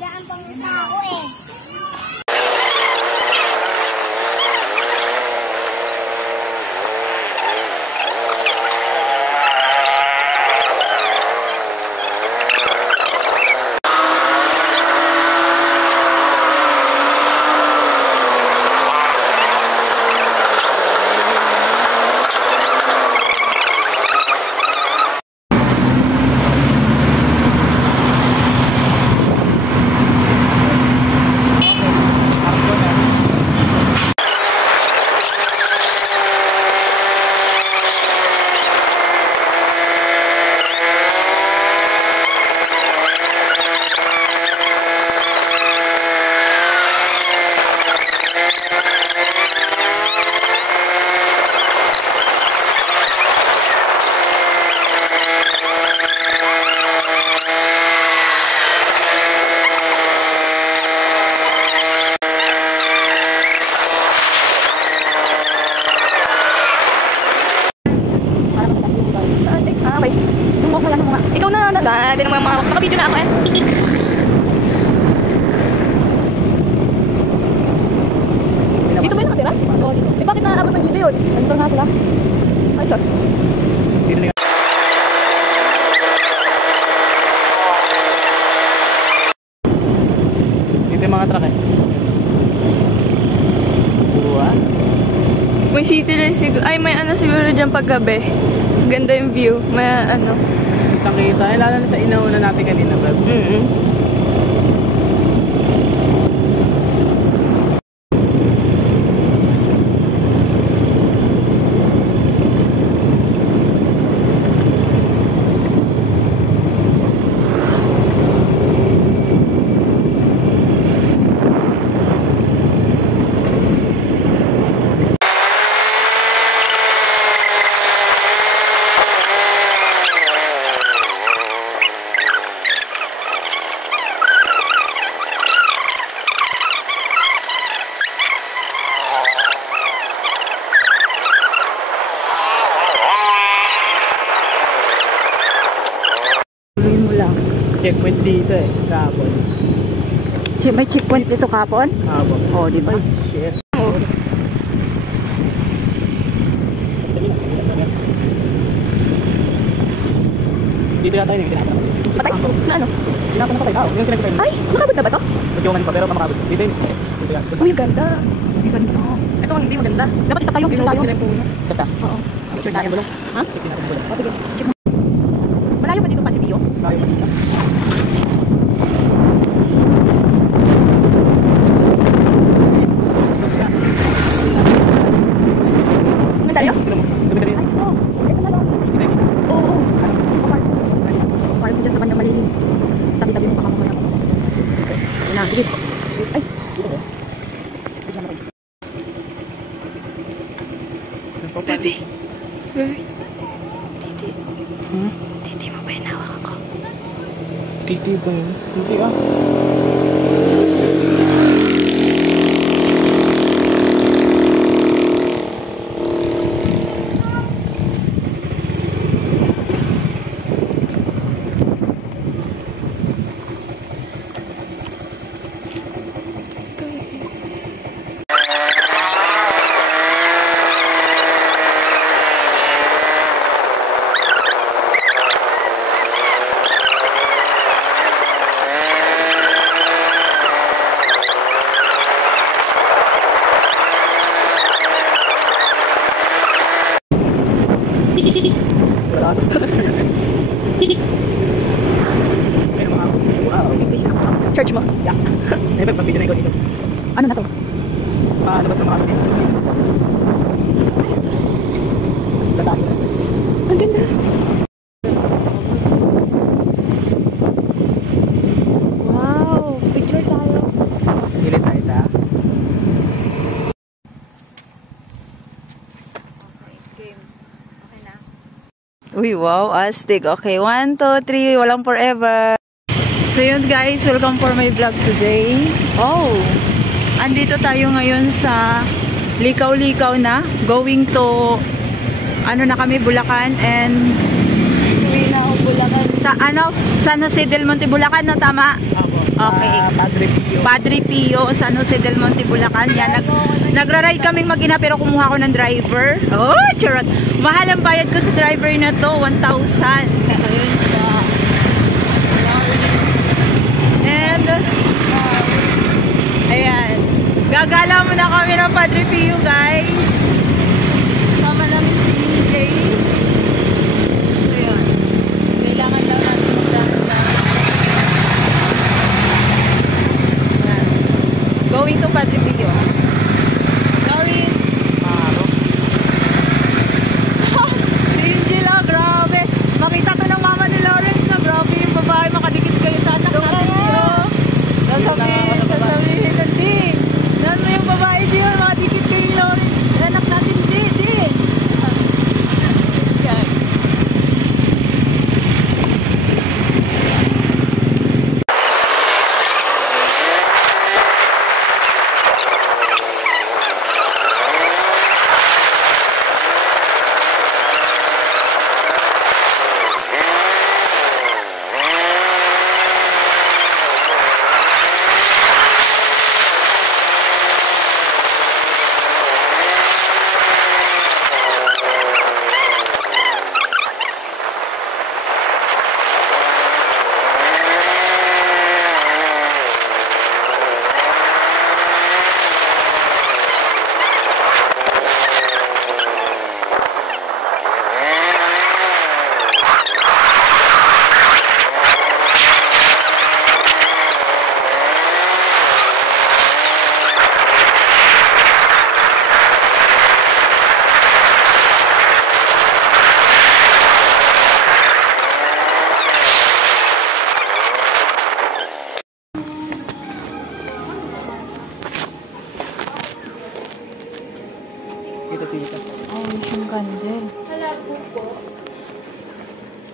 Dadaan pang tao eh. Ikaw na nada, din ang mga naka-video na ako eh. Dito ba yung nakatira? Oo, dito. Eh bakit naabot ng video yun? Nandito na sila. Ay, sorry. Dito yung mga truck eh. Buwa. May city light siguro. Ay, may ano siguro dyan paggabi. Ganda yung view. May ano. Kitang-kita. Eh, lalo na sa inauna natin kanina, bro. Checkpoint dito eh, kahapon. May checkpoint dito kahapon? Kahapon. Oo, di ba? Shit. Dito yata yun, hindi Patay? Na ano? Tinapon na patay tao. Yung kinagpapay mo. Ay, nakabot na ba to? Nagyungan pa pero makabot. Dito yun. Uy, ganda. Ito hindi maganda. Dapat stop tayo. Picture tayo. Stop ta? Oo. Picture tayo bulo. Ha? O sige. Check mo. Malayo ba dito Padre Pio? Malayo ba dito? Sementaryo? Sementaryo? Ay, oo. Oo. Parang dyan sa bandang malilim. Tabi-tabi mo pa kamamaya ko. Ayun na, sige. Ay. Baby. Baby. Titi. Titi mo ba yung hawak ako? Titi ba yun? Hindi ah. Charge mo? Yeah. May pagpapito na ikaw dito. Ano na to? Labas ng mga kapit. Tatay. Ang ganda. Wow! Picture tayo. Hilit tayo ta. Uy, wow, astig. Okay, 1, 2, 3, walang forever. So yun guys, welcome for my vlog today. Oh, andito tayo ngayon sa Likaw-Likaw na. Going to, ano na kami, Bulacan and Bulacan. sa Sa ano? San Jose del Monte, Bulacan, no? Tama? Okay. Padre Pio. Padre Pio, San Jose del Monte, Bulacan. Yan, nagra-ride kaming mag-ina pero kumuha ko ng driver. Oh, charot. Mahal ang bayad ko sa driver na to, 1,000. Ayun siya. And, ayan. Gagala muna kami ng Padre Pio, guys. Sama namin si EJ. So, yun. Kailangan lang natin going to Padre Pio. Going. Si Angela, grabe. Makita to ng mama ni Lawrence na grabe yung babae. Makadikit kayo sa anak natin. Sasabihin, hindi. Nan mo yung babae diyo, makadikit kayo ni Lawrence. Anak natin, hindi. Tita. Oh, yung candle. Malabo po.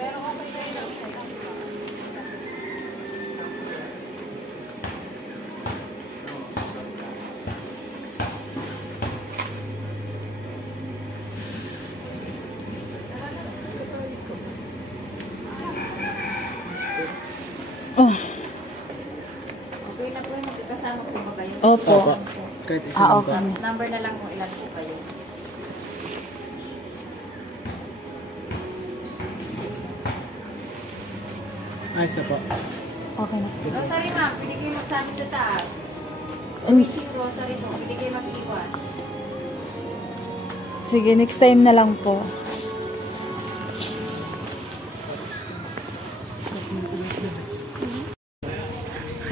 Pero okay kayo lang sa'yo. Oh. Okay na po yung magkakasama po ba kayo? Opo. Kahit isa Ah, lang okay. ba? Number na lang kung ilan po kayo. Ay, isa po. Okay na. Rosary ma'am, pwede kayo magsamit sa taas. And- Wishing rosary po, pwede kayo mag-iwan. Sige, next time na lang po.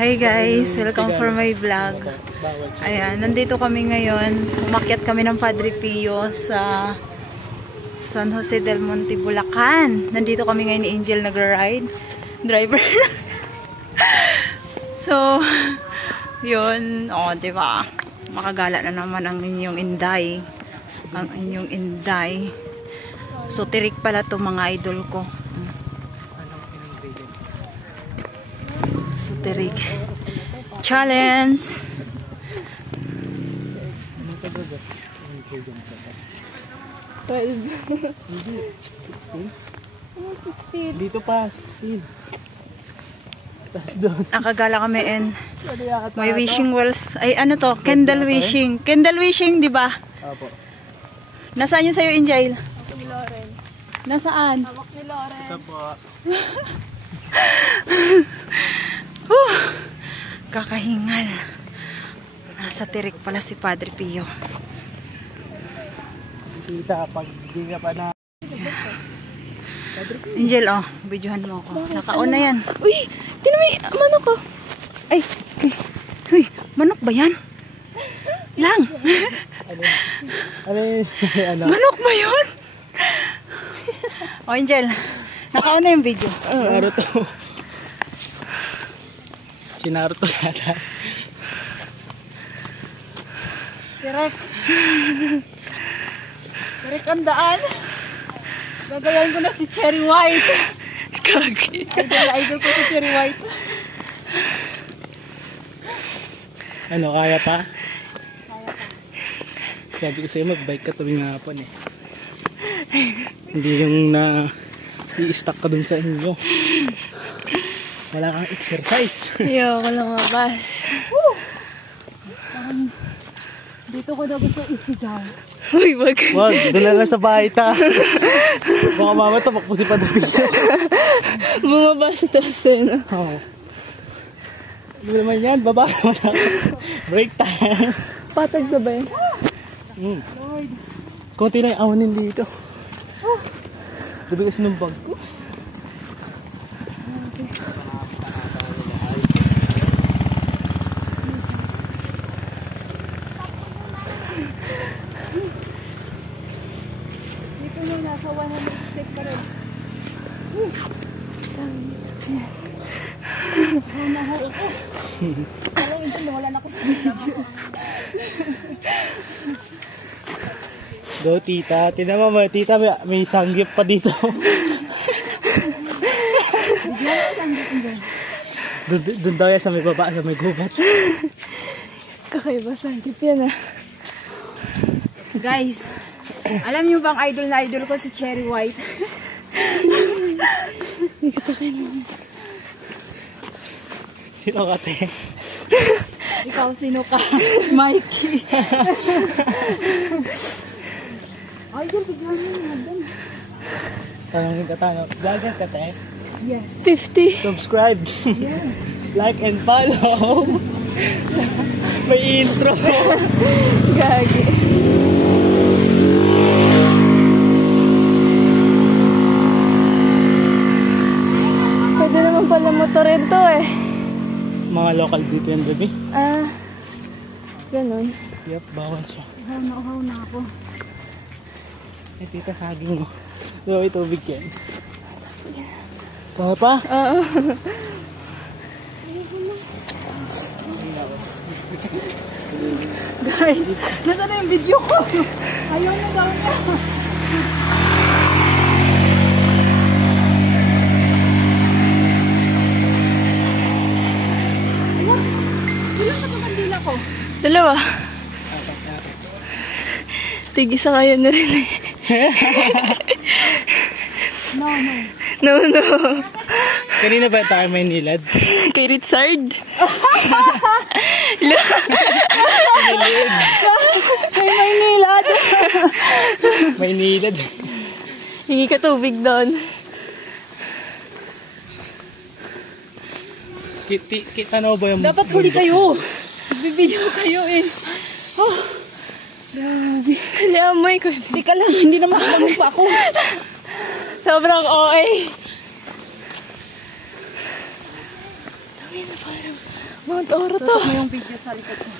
Hi guys, welcome for my vlog. Ayan, nandito kami ngayon. Umakyat kami ng Padre Pio sa San Jose del Monte, Bulacan. Nandito kami ngayon ni Angel nagra-ride. Driver. So, yun. O, diba? Makagala na naman ang inyong inday. Ang inyong inday. So, tirik pala to mga idol ko. So, tirik. Challenge! Dito pa, 16. Tapos doon. Nakagala kami and may wishing wells. Ay, ano to? Candle wishing. Candle wishing, di ba? Opo. Nasaan yun sa'yo, Angel? Ako ni Lauren. Nasaan? Hawak ni Lauren. Ito po. Kakahingal. Nasa tirik pala si Padre Pio. Tita, pag di ka pa na... Angel, oh, videohan mo ako. Nakaon na yan. Uy, tinamay, manok ko. Ay, uy, manok ba yan? Lang. Ano? Manok ba yun? Oh, Angel, nakaon na yung video. Naruto. Si Naruto yata. Direk. Direk ang daan. Gagawin ko na si Cherry White. Kagi. Idol ko si Cherry White. Ano, kaya pa? Sabi ko sa'yo, mag-bike ka tuwing hapon eh. Hindi yung na i-stuck ka dun sa inyo. Wala kang exercise. Yo, ko lumabas. Dito ko na gusto isigaw. Uy, wag. Wag, doon lang sa bahay ta. Baka mama to, makpusi pa doon. Bumaba sa taas na. Oo. Hindi naman yan, baba naman ako. Break time. Patag na ba yan? Kunti lang yung awanin dito. Gabi kasi ng bag ko. Dito mo nasa 100 step pa rin. Ako. Parang ito wala na ako sa video. Go tita, tinama mo tita, may sanggip pa dito. Doon daw yan sa may baba, sa may gubat. Kakaiba sanggip yan ah. Guys, alam niyo bang idol na idol ko si Cherry White? Hindi ka takay naman. Sino ka te? Ikaw sino ka? Mikey. Idol, bigyan mo na. Tanongin ka tanong. Vlogger ka te? Yes. 50. Subscribe. Yes. Like and follow. May intro. Gagi. Pwede naman pala motorin to eh. Mga local dito yan, baby. Ah, ganun. Yep, bawal siya. Uhaw na ako. Eh, tita, saging mo. So, ito, tubig yan. Kaya pa? Oo. Guys, nasa na yung video ko? Ayaw na daw niya. Ilan na pagkandila ko? Dalawa. Tigisa kayo na rin eh. No. No. Kanina ba tayo may nilad? Kay Richard. May nilad. May nilad. Hingi ka tubig doon. Ano ba yung... Dapat huli kayo. Bibidyo kayo eh. Oh, Grabe. Kaliamoy ko. teka lang, hindi naman pa ako. Sobrang OA. Dami na parang Mount Oro to. Tutok mo yung video sa likod ko.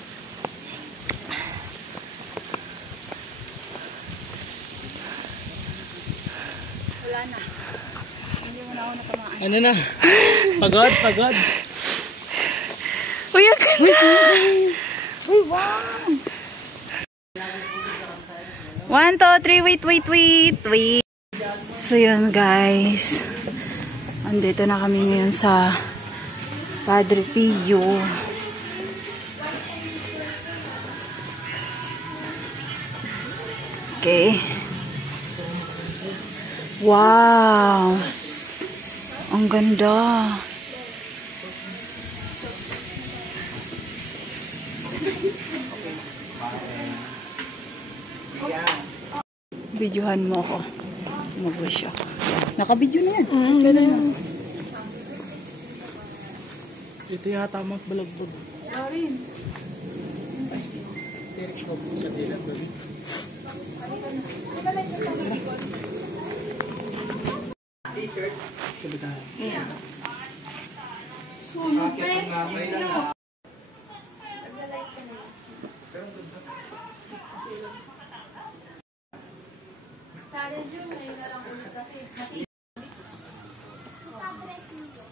Wala na. Hindi mo na ako natamaan. Ano na? Pagod. Uy, ang ganda. Uy, wow! 1, 2, 3, wait. So yun guys. Andito na kami ngayon sa Padre Pio. Okay. Wow! Ang ganda. Videohan mo ako. Mag-wish ako. Naka-video na yan. Ganda yan. Ito yata magbalagbag. Rin. Direct ko sa dilat baby. T-shirt. Sabitan.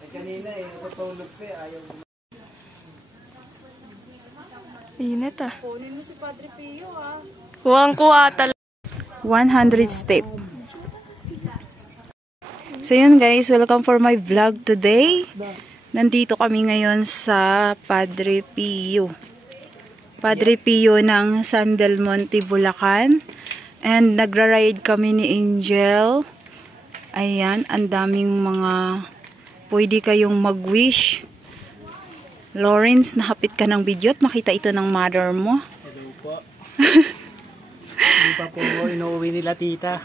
Kanina natutulog pa ayaw. Init ah. Kunin mo si Padre Pio ah. Kuwang-kuwa talaga. 100 step. So yun guys, welcome for my vlog today. Nandito kami ngayon sa Padre Pio. Padre Pio ng San Del Monte, Bulacan. And nagra-ride kami ni Angel. Ayan, ang daming mga pwede kayong mag-wish. Lawrence, nahapit ka ng video at makita ito ng mother mo. Hello po. Hindi pa po inuwi nila tita.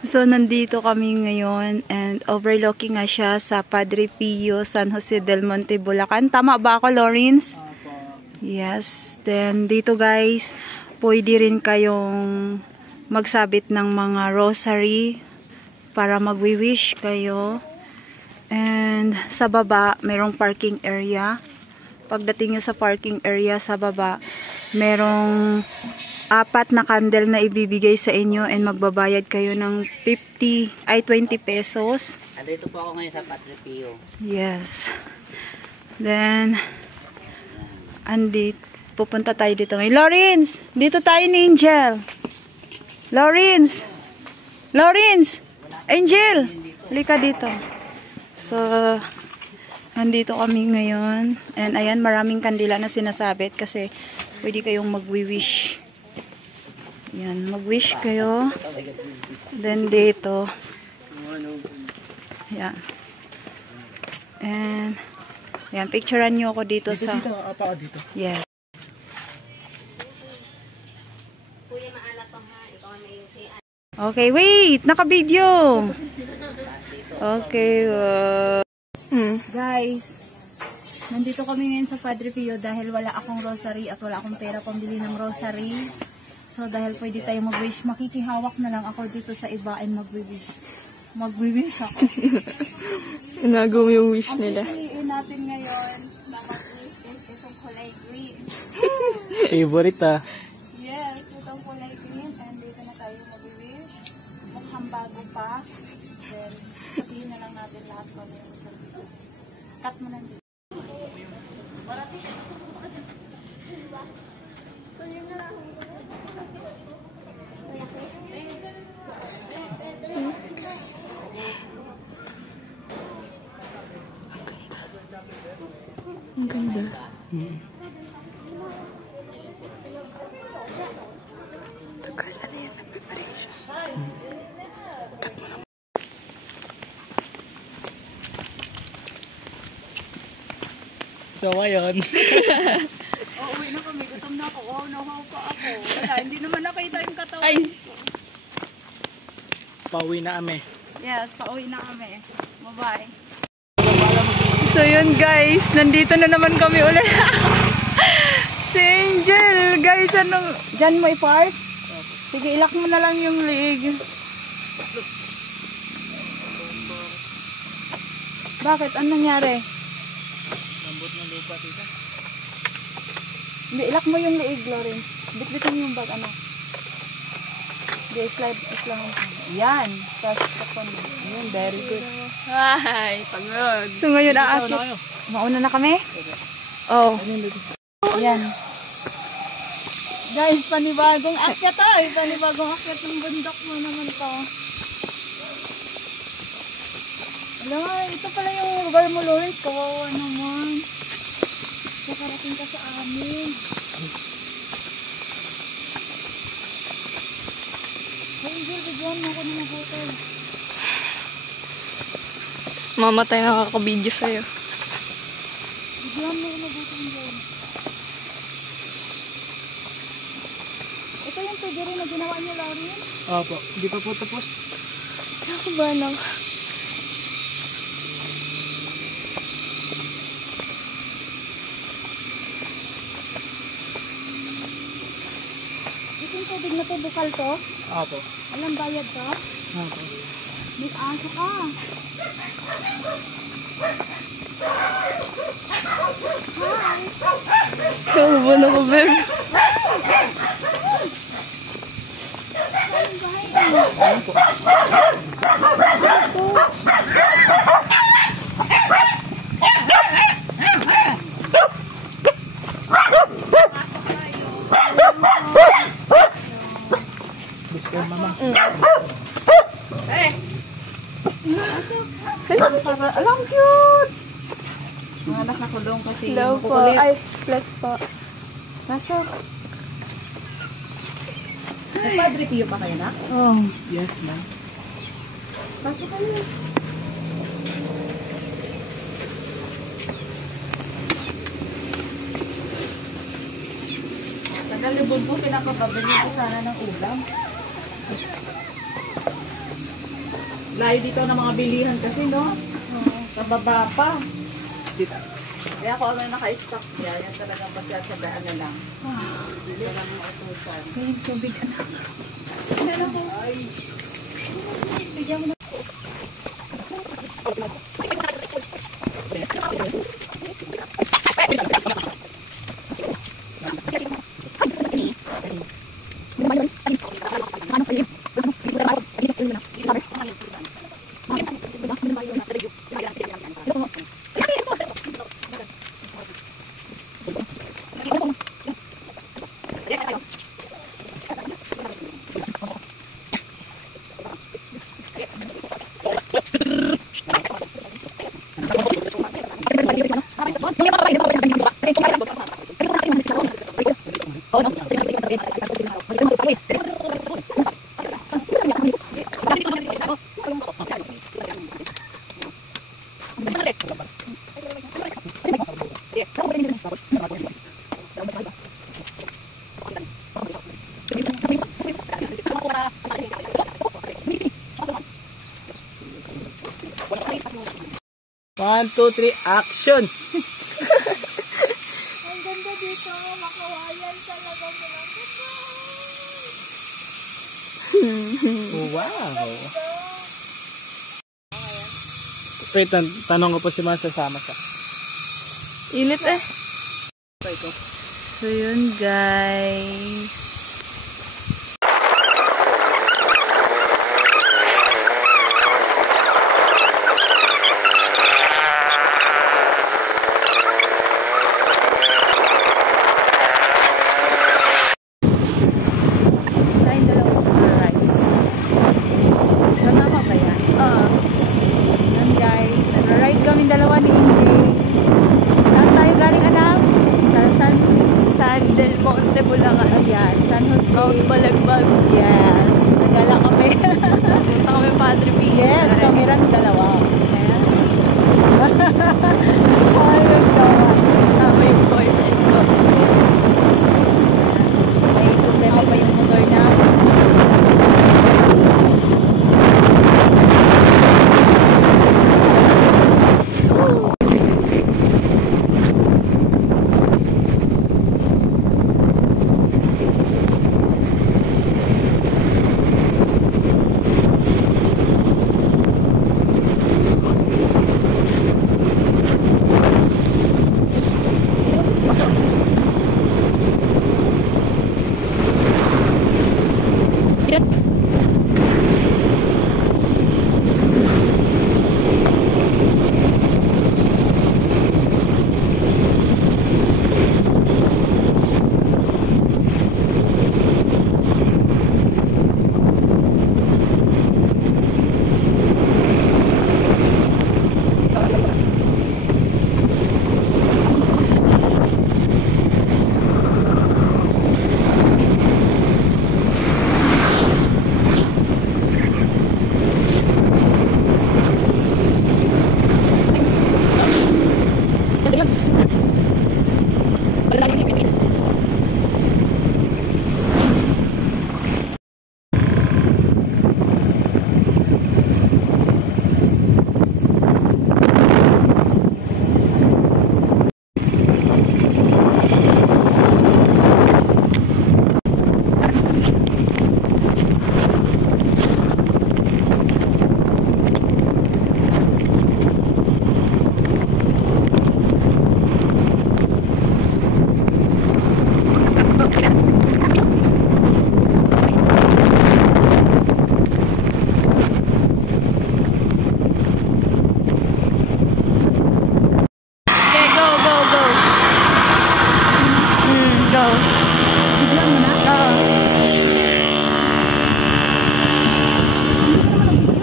So, nandito kami ngayon and overlooking nga siya sa Padre Pio, San Jose del Monte, Bulacan. Tama ba ako, Lawrence? Yes. Then, dito guys, pwede rin kayong magsabit ng mga rosary para magwi-wish kayo. And sa baba, merong parking area. Pagdating nyo sa parking area sa baba, merong 4 na candle na ibibigay sa inyo and magbabayad kayo ng 20 pesos. Andito po ako ngayon sa Padre Pio. Yes. Then, pupunta tayo dito ngayon. Lawrence! Dito tayo ni Angel. Lawrence! Lawrence! Angel! Halika dito. So, nandito kami ngayon. And ayan, maraming kandila na sinasabit kasi pwede kayong mag-wish. Yan, mag-wish kayo. Then dito. Yan. And, yan, picturean nyo ako dito sa... Dito, apa dito. Yes. Okay, wait! Naka-video! Okay, guys, nandito kami ngayon sa Padre Pio dahil wala akong rosary at wala akong pera pambili ng rosary. So, dahil pwede tayo mag-wish, makikihawak na lang ako dito sa iba and mag-wish. Mag-wish ako. Inagaw mo yung wish nila. Ang piliin natin ngayon na mag-wish is itong kulay green. Favorite ah. Yes, itong kulay green and dito na tayo mag-wish. Mukhang bago pa. Then, sabihin na lang natin lahat pa meron sa dito. Cut mo na dito. Ang ganda. So, ngayon. Uwi na kami. Gutom na ako. Oh, nahaw pa ako. Wala, hindi naman nakita yung katawan. Ay! Pauwi na kami. Yes, pauwi na kami. Bye-bye. So yun guys, nandito na naman kami ulit. Si Angel, guys, ano? Diyan mo i-park? Sige, ilak mo na lang yung liig. Bakit? Anong nangyari? Lambot ng lupa, tita. Hindi, ilak mo yung liig, Lawrence. Bitbitin mo yung bag, ano? Hindi, slide lang. Yan. Tapos, takpan mo. Ayun, very good. Ay, pagod. So, ngayon, aakyat. Mauna na kami? Oh. Yan. Guys, panibagong akyat ay. Panibagong akyat ng bundok mo naman to. Alam nga, ito pala yung lugar mo, Lawrence. Kawawa naman. Nakarating ka sa amin. Hey, Angel, bigyan mo ako ng hotel. Mamatay na kakabidyo sa'yo. Bigyan mo ako ng hotel dyan. Ito yung pwede rin na ginawa niyo, Lauren? Opo, hindi pa po tapos. Ako ba nang? Ito yung tubig na to, bukal to? Opo. Alam bayad to? Opo. May aso ka. Ikaw ba na ko, babe? Biscuit, mama. Alam, cute! Mga anak nakulong kasi Hello po. makukulit. Ay, plus po. Pasok. Padre Pio pa kayo na? Oh. Yes, ma'am. Pasok kayo. Lalibon ko, pinapababili ko sana ng ulam. Layo dito ng mga bilihan kasi, no? Sa baba pa. Kaya ako ang naka-stock niya, yan talagang pagkatsagaan na lang. Hindi lang mga utusan. Ay, tubig anak. Ay! Bigyan mo na. One, two, three, action! Ang ganda dito, makawayan talaga mo lang. Wow! Wait, tanong ko po si Ma'am, sasama siya. Init eh. So yun guys. Tayong dalawa mag-ride. Tama ba yan? Oo. Yun guys, nag-ride kami dalawa ni Injay. Saan tayo galing anak? San Del Monte, Bulacan. Ayan, San Jose. Mount Balagbag. Yes, nagala kami. Punta kami Padre Pio. Yes, kami rin dalawa. Ayan. Sama yung boyfriend ko. May problema pa yung motor na.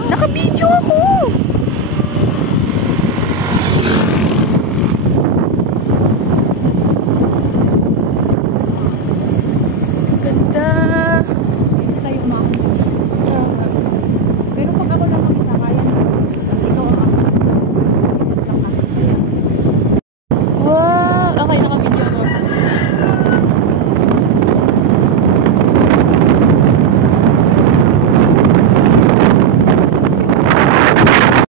Naka-video ako! Ganda!